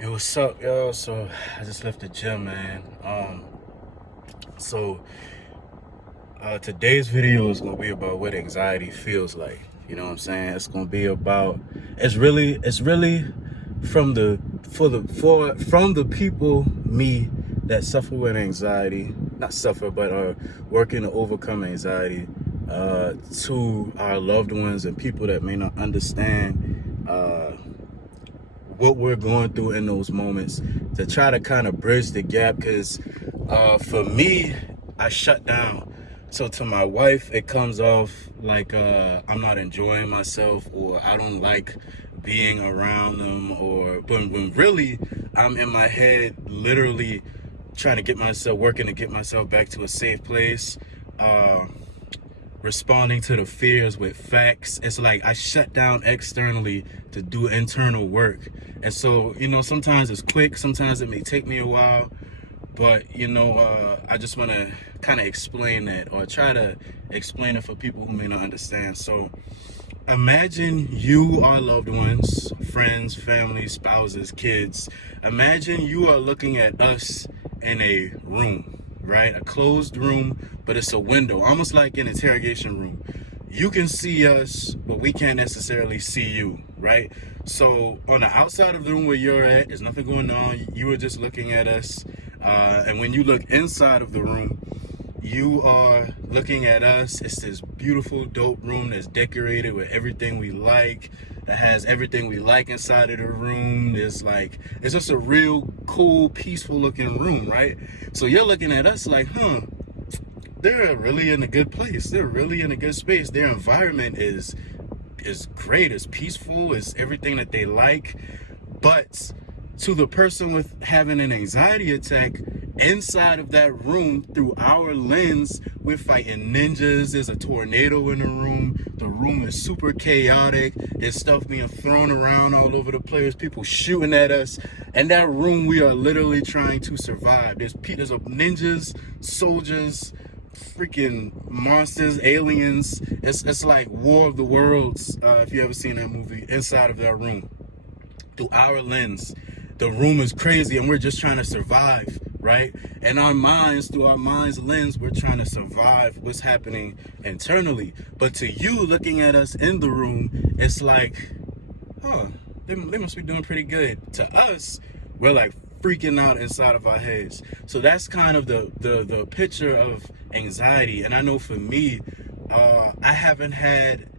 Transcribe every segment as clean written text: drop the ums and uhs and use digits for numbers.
Yo, what's up, yo? So I just left the gym, man. So today's video is gonna be about what anxiety feels like. You know what I'm saying? It's gonna be about. It's really from the people, me, that suffer with anxiety, not suffer, but are working to overcome anxiety. To our loved ones and people that may not understand. What we're going through in those moments, to try to kind of bridge the gap, because for me, I shut down. So to my wife, it comes off like I'm not enjoying myself, or I don't like being around them, or when really I'm in my head literally trying to get myself working to get myself back to a safe place, responding to the fears with facts. It's like I shut down externally to do internal work. And so, sometimes it's quick, sometimes it may take me a while, but I just want to kind of explain that, or try to explain it for people who may not understand. So imagine you, our loved ones, friends, family, spouses, kids. Imagine you are looking at us in a room, right? A closed room, but it's a window, almost like an interrogation room. You can see us, but we can't necessarily see you, right? So on the outside of the room where you're at, there's nothing going on. You are just looking at us. And when you look inside of the room, you are looking at us. It's this beautiful, dope room that's decorated with everything we like, that has everything we like inside of the room. It's just a real cool, peaceful looking room, right? So you're looking at us like, they're really in a good place. They're really in a good space. Their environment is great. It's peaceful. It's everything that they like. But to the person with having an anxiety attack, inside of that room, through our lens, we're fighting ninjas. There's a tornado in the room. The room is super chaotic. There's stuff being thrown around all over the place. People shooting at us. In that room, we are literally trying to survive. There's ninjas, soldiers, freaking monsters, aliens. It's like War of the Worlds. If you ever seen that movie, inside of that room, through our lens, the room is crazy, and we're just trying to survive, right? And through our mind's lens, we're trying to survive what's happening internally. But to you, looking at us in the room, it's like, they must be doing pretty good. To us, we're like freaking out inside of our heads. So that's kind of the picture of anxiety. And I know for me, I haven't had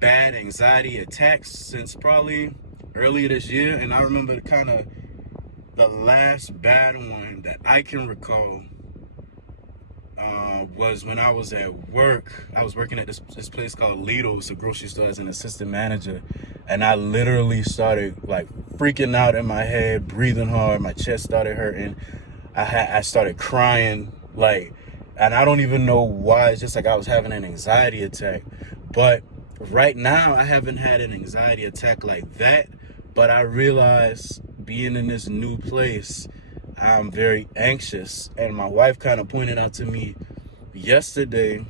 bad anxiety attacks since probably earlier this year. And I remember kind of the last bad one that I can recall was when I was at work. I was working at this place called Lidl. It's a grocery store, as an assistant manager. And I literally started like freaking out in my head, breathing hard. My chest started hurting. I started crying, and I don't even know why. It's just like I was having an anxiety attack. But right now, I haven't had an anxiety attack like that. But I realized, being in this new place, I'm very anxious. And my wife kind of pointed out to me yesterday,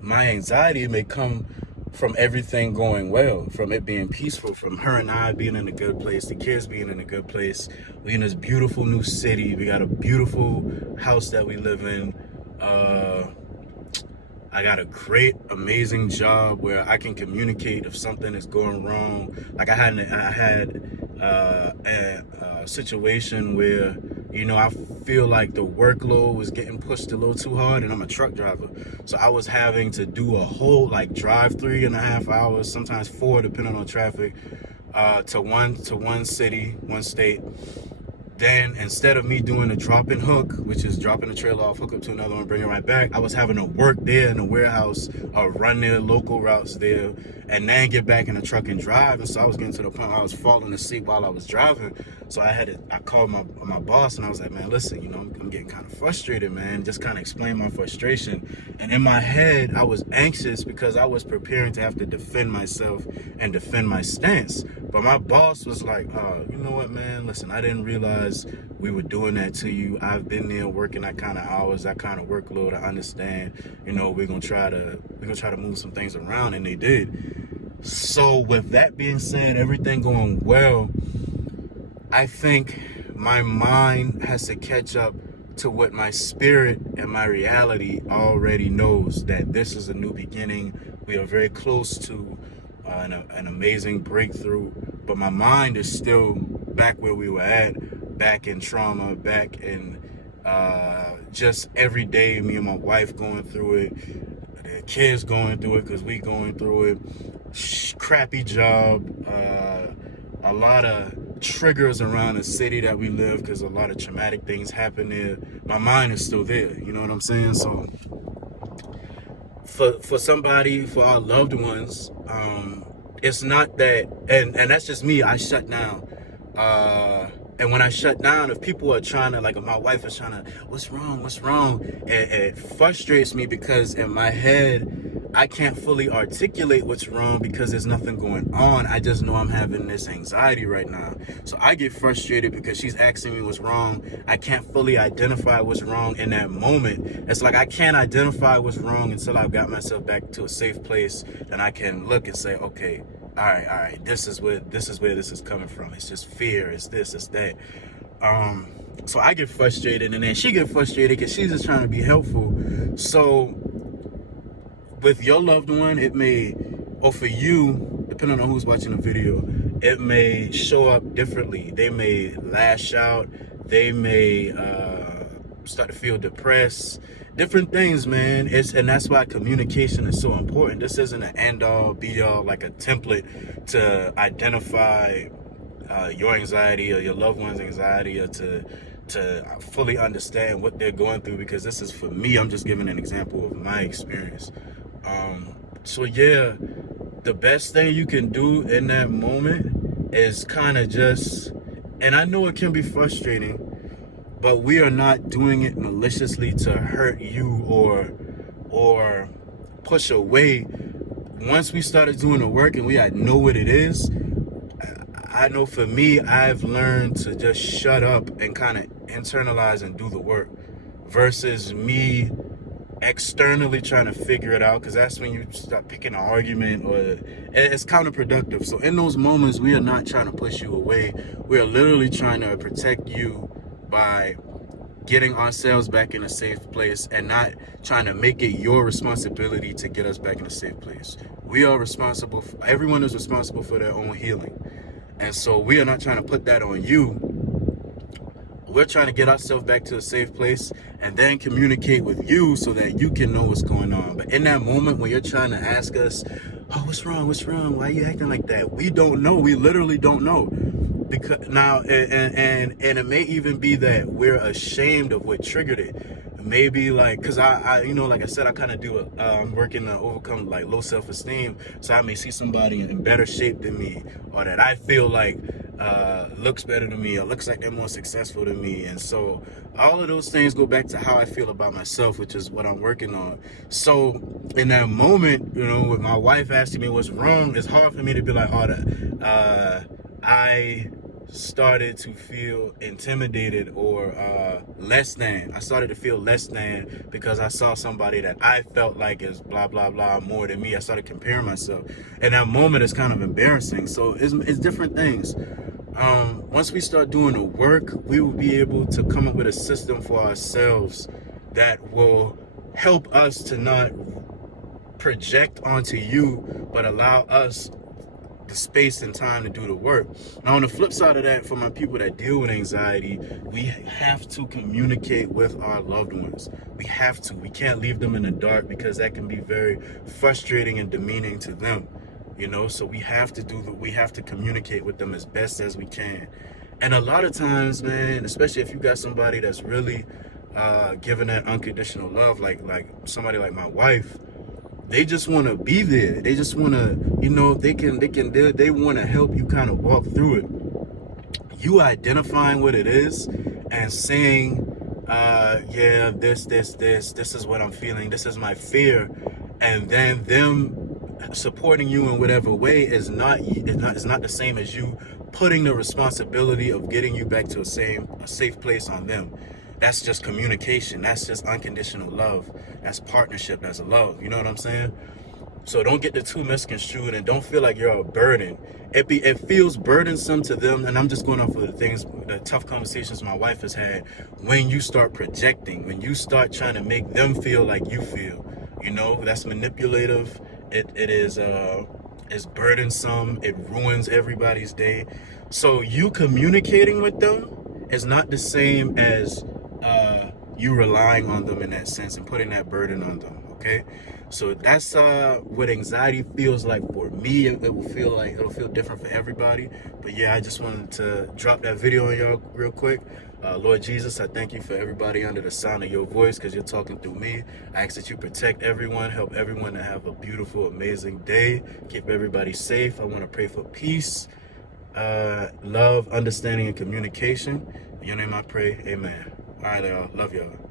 my anxiety may come from everything going well, from it being peaceful, from her and I being in a good place, the kids being in a good place. We in this beautiful new city. We got a beautiful house that we live in. I got a great, amazing job where I can communicate if something is going wrong. Like I had a situation where, I feel like the workload was getting pushed a little too hard, and I'm a truck driver. So I was having to do a whole drive 3.5 hours, sometimes 4, depending on traffic, to one city, one state. Then instead of me doing a drop and hook, which is dropping the trailer off, hook up to another one, bring it right back, I was having to work there in the warehouse, run their local routes there, and then get back in the truck and drive. And so I was getting to the point where I was falling asleep while I was driving. So I called my boss, and I was like, man, listen, I'm getting kind of frustrated, man. Just kind of explain my frustration. And in my head, I was anxious because I was preparing to have to defend myself and defend my stance. But my boss was like, you know what, man, listen, I didn't realize we were doing that to you. I've been there working that kind of hours, that kind of workload. I understand. We're gonna try to move some things around, and they did. So with that being said, everything going well, I think my mind has to catch up to what my spirit and my reality already knows, that this is a new beginning. We are very close to an amazing breakthrough, but my mind is still back where we were at, back in trauma, back in just every day, me and my wife going through it, the kids going through it because we going through it, crappy job, a lot of triggers around the city that we live because a lot of traumatic things happen there. My mind is still there, you know what I'm saying? So for somebody, for our loved ones, it's not that, and that's just me. I shut down, and when I shut down, if people are trying to, like, if my wife is trying to, what's wrong, and it frustrates me because in my head I can't fully articulate what's wrong because there's nothing going on. I just know I'm having this anxiety right now. So I get frustrated because she's asking me what's wrong. I can't fully identify what's wrong in that moment. It's like I can't identify what's wrong until I've got myself back to a safe place. Then I can look and say, okay, all right, this is where this is coming from. It's just fear, it's this, it's that. So I get frustrated, and then she get frustrated because she's just trying to be helpful. So with your loved one, it may, or for you, depending on who's watching the video, it may show up differently. They may lash out. They may start to feel depressed. Different things, man. And that's why communication is so important. This isn't an end-all, be-all, like a template to identify your anxiety or your loved one's anxiety, or to fully understand what they're going through, because this is for me. I'm just giving an example of my experience. So yeah, the best thing you can do in that moment is kind of just, and I know it can be frustrating, but we are not doing it maliciously to hurt you or push away. Once we started doing the work and I know what it is, I know for me, I've learned to just shut up and kind of internalize and do the work versus me externally trying to figure it out, because that's when you start picking an argument, or it's counterproductive. So in those moments, we are not trying to push you away. We are literally trying to protect you by getting ourselves back in a safe place, and not trying to make it your responsibility to get us back in a safe place. We are responsible. Everyone is responsible for their own healing. And so we are not trying to put that on you. We're trying to get ourselves back to a safe place and then communicate with you so that you can know what's going on. But in that moment when you're trying to ask us, oh, what's wrong? Why are you acting like that? We don't know. We literally don't know. Because now, and it may even be that we're ashamed of what triggered it. Maybe like, because I you know, like I said, I kind of do I'm working to overcome like low self-esteem. So I may see somebody in better shape than me, or that I feel like looks better than me, or looks like they're more successful than me. And so all of those things go back to how I feel about myself, which is what I'm working on. So in that moment, you know, with my wife asking me what's wrong, it's hard for me to be like, oh, I started to feel intimidated or less than. I started to feel less than because I saw somebody that I felt like is blah, blah, blah more than me. I started comparing myself. And that moment is kind of embarrassing. So it's different things. Once we start doing the work, we will be able to come up with a system for ourselves that will help us to not project onto you, but allow us the space and time to do the work. Now, on the flip side of that, for my people that deal with anxiety, we have to communicate with our loved ones. We have to. We can't leave them in the dark, because that can be very frustrating and demeaning to them. You know, so we have to communicate with them as best as we can. And a lot of times, man, especially if you got somebody that's really giving that unconditional love, like somebody like my wife, they just want to be there. They just want to, you know, they want to help you kind of walk through it. You identifying what it is and saying, yeah, this is what I'm feeling. This is my fear. And then them supporting you in whatever way is not the same as you putting the responsibility of getting you back to a safe place on them. That's just communication. That's just unconditional love. That's partnership. That's love. You know what I'm saying? So don't get the two misconstrued and don't feel like you're a burden. It feels burdensome to them, and I'm just going off of the tough conversations my wife has had. When you start projecting, when you start trying to make them feel like you feel, that's manipulative. It is it's burdensome. It ruins everybody's day. So you communicating with them is not the same as you relying on them in that sense and putting that burden on them. Okay, so that's what anxiety feels like for me. It'll feel different for everybody. But yeah, I just wanted to drop that video on y'all real quick. Lord Jesus, I thank you for everybody under the sound of your voice, because you're talking through me. I ask that you protect everyone, help everyone to have a beautiful, amazing day, keep everybody safe. I want to pray for peace, love, understanding, and communication. In your name I pray, amen. All right, y'all. Love y'all.